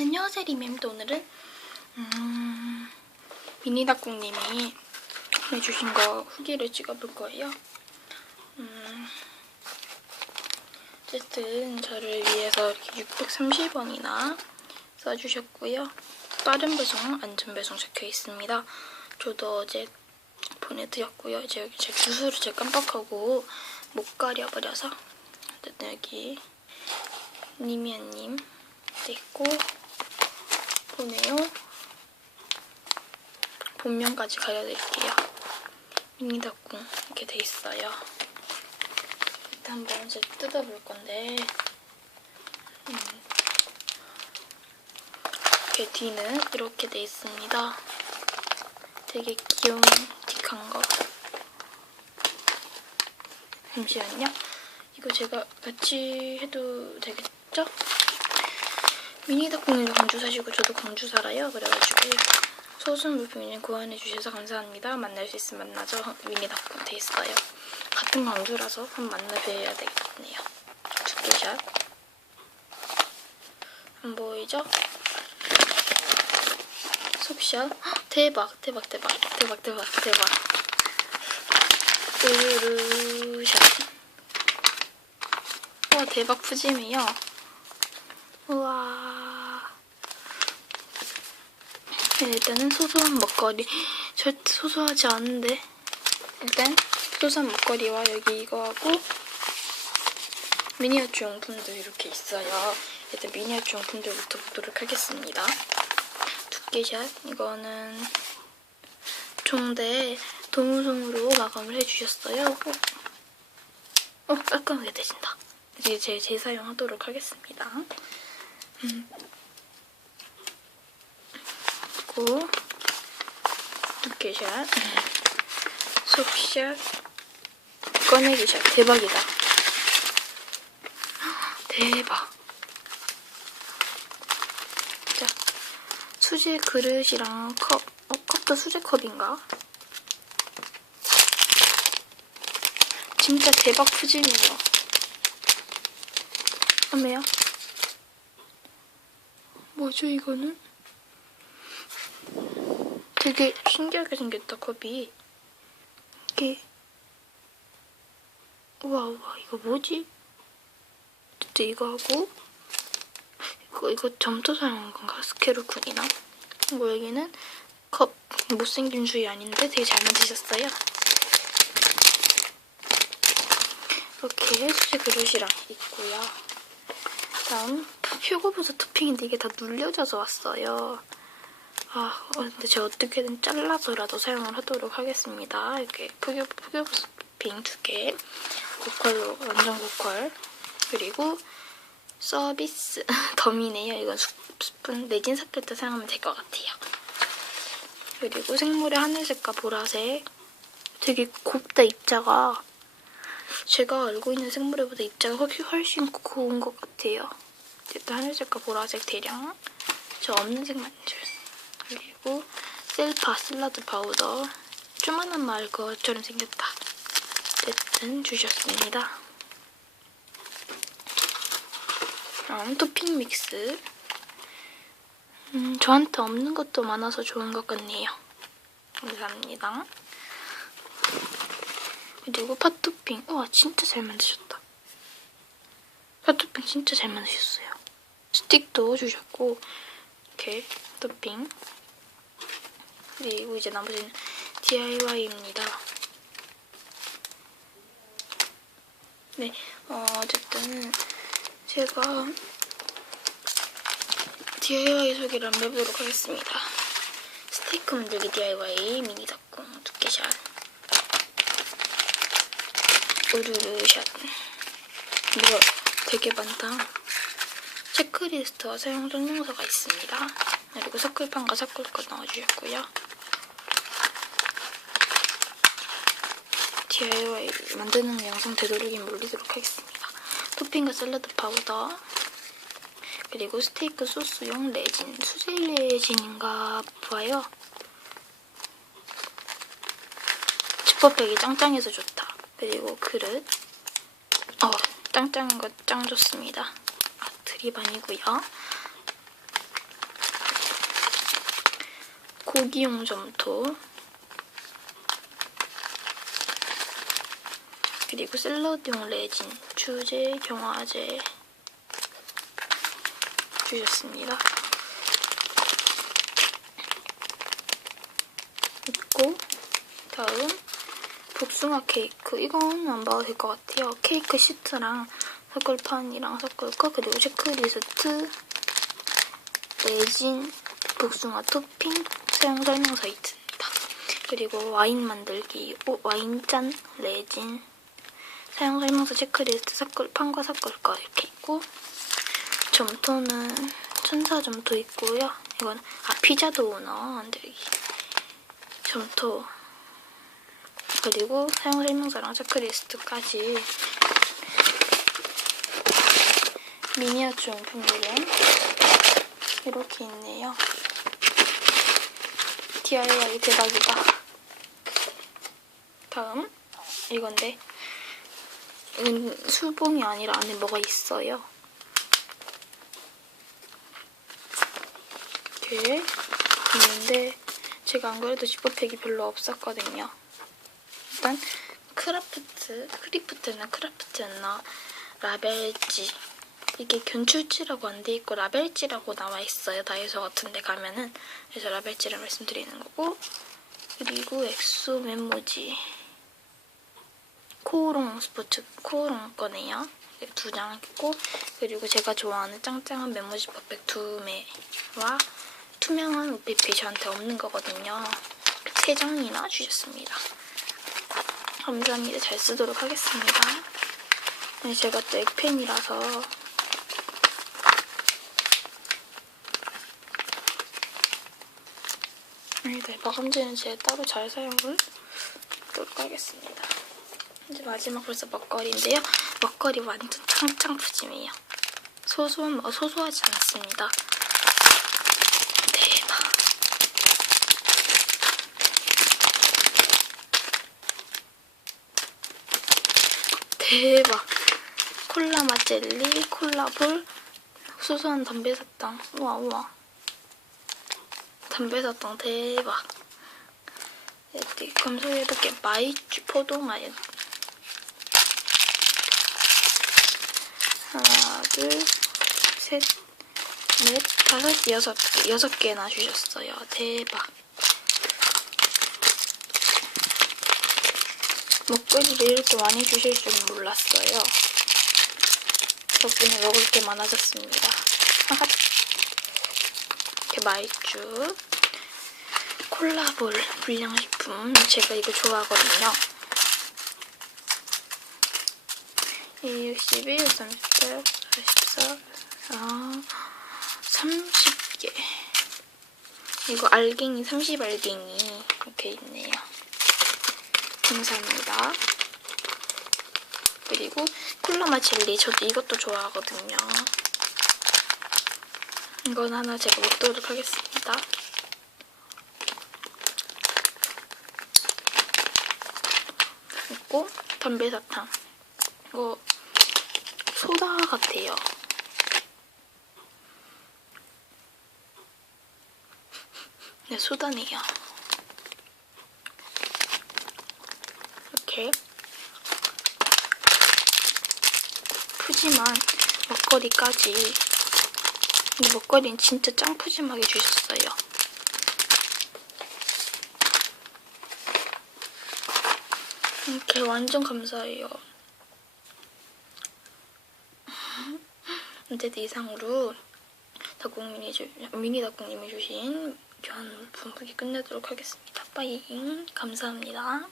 안녕하세요 리멤도 오늘은 음, 미니닭국님이 보내주신 거 후기를 찍어볼 거예요. 음, 어쨌든 저를 위해서 이렇게 630원이나 써주셨고요. 빠른 배송, 안전 배송 적혀 있습니다. 저도 어제 보내드렸고요. 이제 여기 제 주소를 제가 깜빡하고 못 가려버려서 어쨌든 여기 니미안님 돼 있고 보네요. 본면까지 가려드릴게요. 미니닭궁 이렇게 돼 있어요. 일단 한번 이제 뜯어볼 건데 음. 이렇게 뒤는 이렇게 돼 있습니다. 되게 귀여운 틱한 거. 잠시만요. 이거 제가 같이 해도 되겠죠? 미니 닭봉이도 광주 사시고 저도 광주 살아요. 그래가지고 소순 물품님 고안해 주셔서 감사합니다. 만날 수 있으면 만나죠. 미니 닭봉 돼 있어요. 같은 광주라서 한번 만나 뵈야 되겠네요. 두께샷 안 보이죠? 속샷 헉, 대박 대박 대박 대박 대박 대박 으르르샷 와 대박 푸짐해요. 우와. 네, 일단은 소소한 먹거리. 절대 소소하지 않은데. 일단 소소한 먹거리와 여기 이거하고 미니어처 용품도 이렇게 있어요. 일단 미니어처 용품들부터 보도록 하겠습니다. 두께샷. 이거는 종대 도무송으로 마감을 해주셨어요. 어, 어 깔끔하게 되신다. 이제 제 재사용하도록 하겠습니다. 음. 그리고 두께샷, 속샷, 꺼내기샷 대박이다. 대박. 자, 수제 그릇이랑 컵, 어, 컵도 수제 컵인가? 진짜 대박 푸짐해요. 어메요? 뭐죠 이거는? 되게 신기하게 생겼다 컵이 이게 우와 우와 이거 뭐지? 어쨌든 이거 하고 이거 이거 점토 사용한 건가? 스케르군이나 그리고 여기는 컵 못생긴 주의 아닌데 되게 잘 만드셨어요 이렇게 수제 그릇이랑 있고요 다음 표고버섯 토핑인데 이게 다 눌려져서 왔어요. 아, 어, 근데 제가 어떻게든 잘라서라도 사용을 하도록 하겠습니다. 이렇게 표고, 표고버섯 토핑 두 개, 고퀄로 완전 고퀄, 그리고 서비스 덤이네요. 이건 스푼 내진 때 사용하면 될 것 같아요. 그리고 생물의 하늘색과 보라색 되게 곱다 입자가 제가 알고 있는 생물에보다 입자가 훨씬 고운 것 같아요. 일단 하늘색과 보라색 대량 저 없는 색만 줄 그리고 셀파 샐러드 파우더 조만한 말 것처럼 생겼다. 어쨌든 주셨습니다. 그럼 토핑 믹스 음, 저한테 없는 것도 많아서 좋은 것 같네요. 감사합니다. 그리고 팥토핑. 우와, 진짜 잘 만드셨다. 팥토핑 진짜 잘 만드셨어요. 스틱도 주셨고, 이렇게 토핑. 그리고 이제 나머지는 DIY입니다. 네, 어, 어쨌든 제가 DIY 소개를 한번 해보도록 하겠습니다. 스테이크 만들기 DIY 미니 닭공 두께샷 우르르샷 뭐가 되게 많다 체크리스트와 사용 설명서가 있습니다. 그리고 사클판과 사클컷 넣어주셨고요. DIY 만드는 영상 되도록이면 올리도록 하겠습니다. 토핑과 샐러드 파우더 그리고 스테이크 소스용 레진 수제 레진인가 봐요. 지퍼백이 짱짱해서 좋다. 그리고 그릇. 어, 짱짱한 거 짱 좋습니다. 아니고요. 보기용 점토 그리고 샐러드용 레진, 주제, 경화제 주셨습니다. 있고 다음 복숭아 케이크 이건 안 봐도 될 것 같아요. 케이크 시트랑 석굴판이랑 섞을 거 그리고 체크리스트 레진 복숭아 토핑 사용 설명서 있습니다. 그리고 와인 만들기 오, 와인잔 레진 사용 설명서 체크리스트 섞을 판과 섞을 거 이렇게 있고 점토는 천사 점토 있고요. 이건 아 피자 도우너 만들기 점토 그리고 사용 설명서랑 체크리스트까지 미니어처 용품들은 이렇게 있네요. DIY 대박이다. 다음 이건데 이건 수봉이 아니라 안에 뭐가 있어요. 이렇게 있는데 제가 안 그래도 지퍼팩이 별로 없었거든요. 일단 크라프트, 크리프트나 크라프트나 라벨지 이게 견출지라고 안 돼 있고 라벨지라고 나와 있어요. 다이소 같은 데 가면은 그래서 라벨지를 말씀드리는 거고 그리고 엑소 메모지 코오롱 스포츠 코오롱 거네요. 두 장 있고 그리고 제가 좋아하는 짱짱한 메모지 퍼펙 두 매와 투명한 OPP 저한테 없는 거거든요. 세 장이나 주셨습니다. 감사합니다. 잘 쓰도록 하겠습니다. 네, 제가 또 액펜이라서 네, 마감제는 제가 따로 잘 사용을 하도록 하겠습니다. 이제 마지막 벌써 먹거리인데요. 먹거리 완전 짱짱 푸짐해요. 소소한, 어, 소소하지 않습니다. 대박. 대박. 콜라 맛 젤리, 콜라볼, 소소한 담배 사탕. 우와, 우와. 담배 사탕 대박. 이렇게 감소해볼게. 마이쮸 포도 마요. 하나, 둘, 셋, 넷, 다섯, 여섯, 여섯 개나 주셨어요. 대박. 먹거리를 이렇게 많이 주실 줄은 몰랐어요. 덕분에 먹을 게 많아졌습니다. 이렇게 마이쮸, 콜라볼, 불량식품. 제가 이거 좋아하거든요. 2, 61, 38, 44, 아, 30개. 이거 알갱이, 30 알갱이 이렇게 있네요. 감사합니다. 그리고 콜라맛 젤리. 저도 이것도 좋아하거든요. 이건 하나 제가 먹도록 하겠습니다. 있고 담배 사탕. 이거 소다 같아요. 네, 소다네요. 이렇게 푸짐한 먹거리까지 근데 먹거리는 진짜 짱 푸짐하게 주셨어요. 이렇게 완전 감사해요. 어쨌든 이상으로 주, 미니 닭국님이 주신 교환 분부기 끝내도록 하겠습니다. 빠잉 감사합니다.